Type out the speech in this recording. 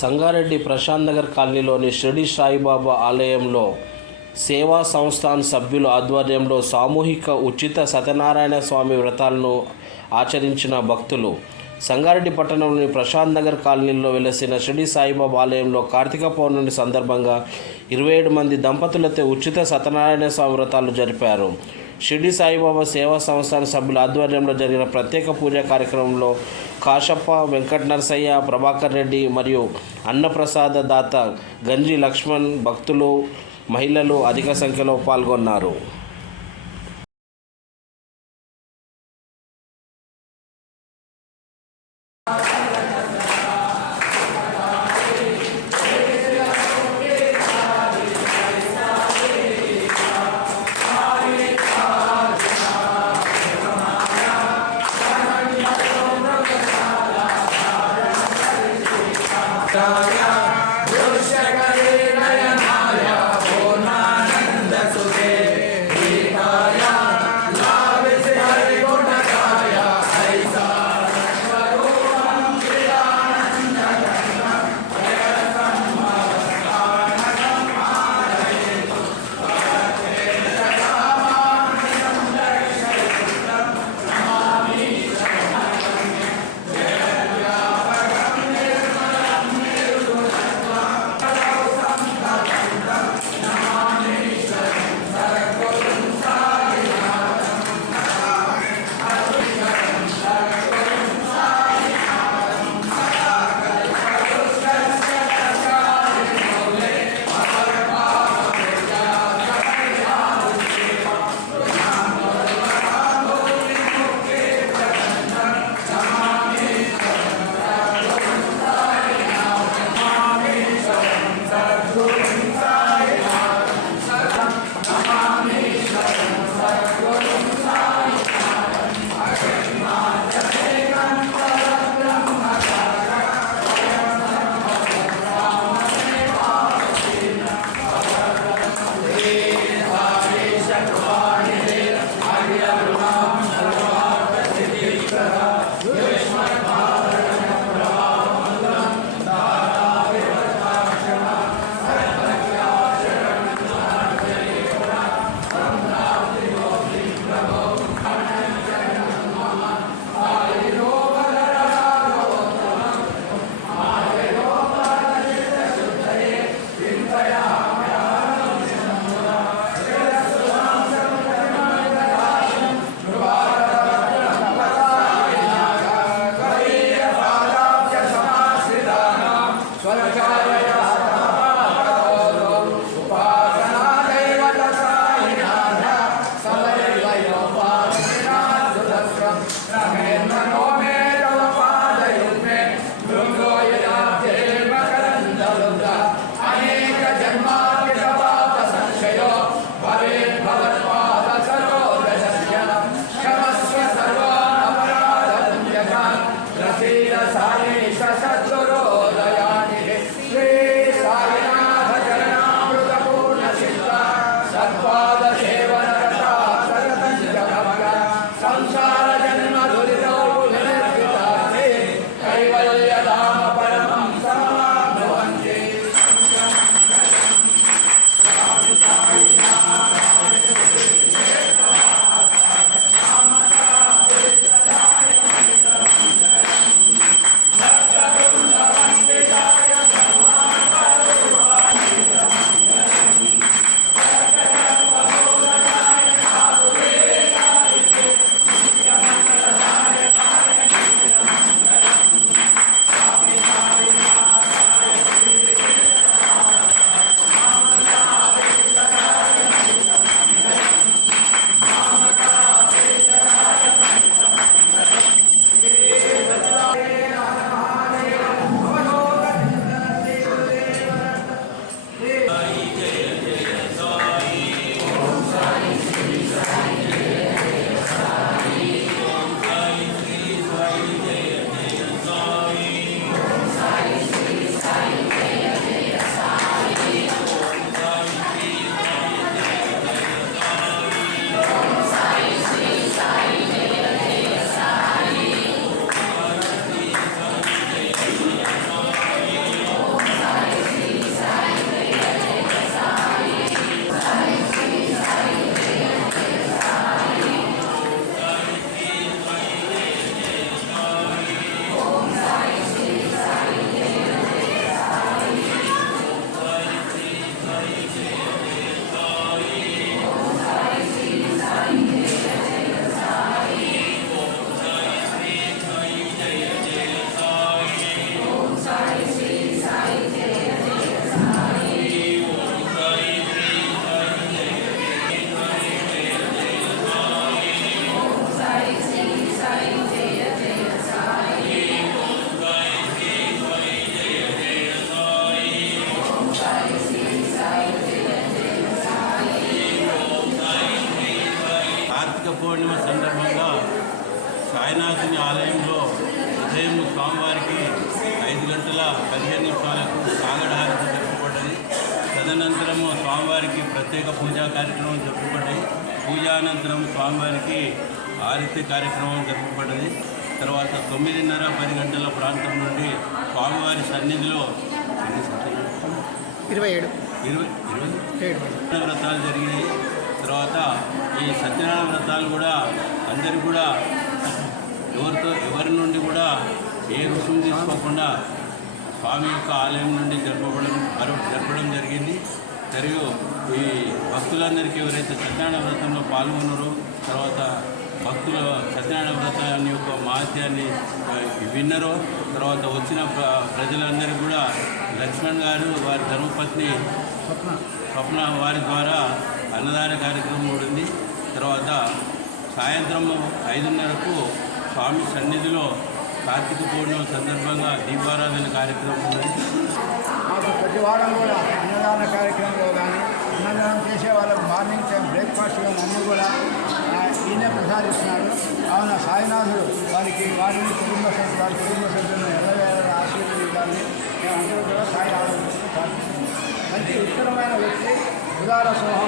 సంగారెడ్డి ప్రశాంత్ నగర్ కాలనీలోని షిరిడి సాయిబాబా ఆలయంలో సేవా సంస్థాన్ సభ్యుల ఆధ్వర్యంలో సామూహిక ఉచిత సత్యనారాయణ స్వామి వ్రతాలను ఆచరించిన భక్తులు. సంగారెడ్డి పట్టణంలోని ప్రశాంత్ నగర్ కాలనీలో వెలసిన షిరిడి సాయిబాబా ఆలయంలో కార్తీక పౌర్ణమి సందర్భంగా 27 మంది దంపతులతో ఉచిత సత్యనారాయణ స్వామి వ్రతాలు జరిపారు. షిరిడి సాయిబాబా సేవా సంస్థాన సభ్యుల ఆధ్వర్యంలో జరిగిన ప్రత్యేక పూజా కార్యక్రమంలో కాశప్ప, వెంకట నరసయ్య, ప్రభాకర్ రెడ్డి మరియు అన్నప్రసాద దాత గంజి లక్ష్మణ్, భక్తులు, మహిళలు అధిక సంఖ్యలో పాల్గొన్నారు. సాయినాథుని ఆలయంలో ఉదయం స్వామివారికి 5 గంటల 15 నిమిషాలకు కాగడహారతి జరుపుబడ్డది. తదనంతరము స్వామివారికి ప్రత్యేక పూజా కార్యక్రమం జరుపుబడ్డాయి. పూజానంతరం స్వామివారికి ఆరతి కార్యక్రమం జరుపుబడ్డది. తర్వాత 9:30, 10 గంటల ప్రాంతం నుండి స్వామివారి సన్నిధిలో 27 వ్రతాలు జరిగినాయి. తర్వాత ఈ సత్యనారాయణ వ్రతాలు కూడా అందరికీ కూడా ఎవరి నుండి కూడా ఏ రుసుము తీసుకోకుండా స్వామి యొక్క ఆలయం నుండి జరపడం జరిగింది. మరియు ఈ భక్తులందరికీ ఎవరైతే సత్యనారాయణ వ్రతంలో పాల్గొన్నారో, తర్వాత భక్తుల సత్యనారాయణ వ్రతాన్ని యొక్క మహత్యాన్ని విన్నరో, తర్వాత వచ్చిన ప్రజలందరికీ కూడా లక్ష్మణ్ గారు వారి ధర్మపత్ని స్వప్న వారి ద్వారా అన్నదాన కార్యక్రమం ఉంది. తర్వాత సాయంత్రం 5:30కు స్వామి సన్నిధిలో కార్తీక పౌర్ణమి సందర్భంగా దీపారాధన కార్యక్రమం ఉంది. మాకు ప్రతి వారం కూడా అన్నదాన కార్యక్రమంలో కానీ అన్నదానం చేసే వాళ్ళకు మార్నింగ్ టైం బ్రేక్ఫాస్ట్ కానీ అన్నీ కూడా ఈయనే ప్రసాదిస్తున్నాడు. కావున సాయినాథుడు వారికి వారిని వారి కుటుంబ సభ్యులను ఎల్లవేళ ఆశీర్వదించాలని మేము అందరూ కూడా సాయి ఆలోచిస్తూ ప్రార్థిస్తున్నాం. మంచి ఉత్తరమైన వ్యక్తి, ఉదార స్వభావం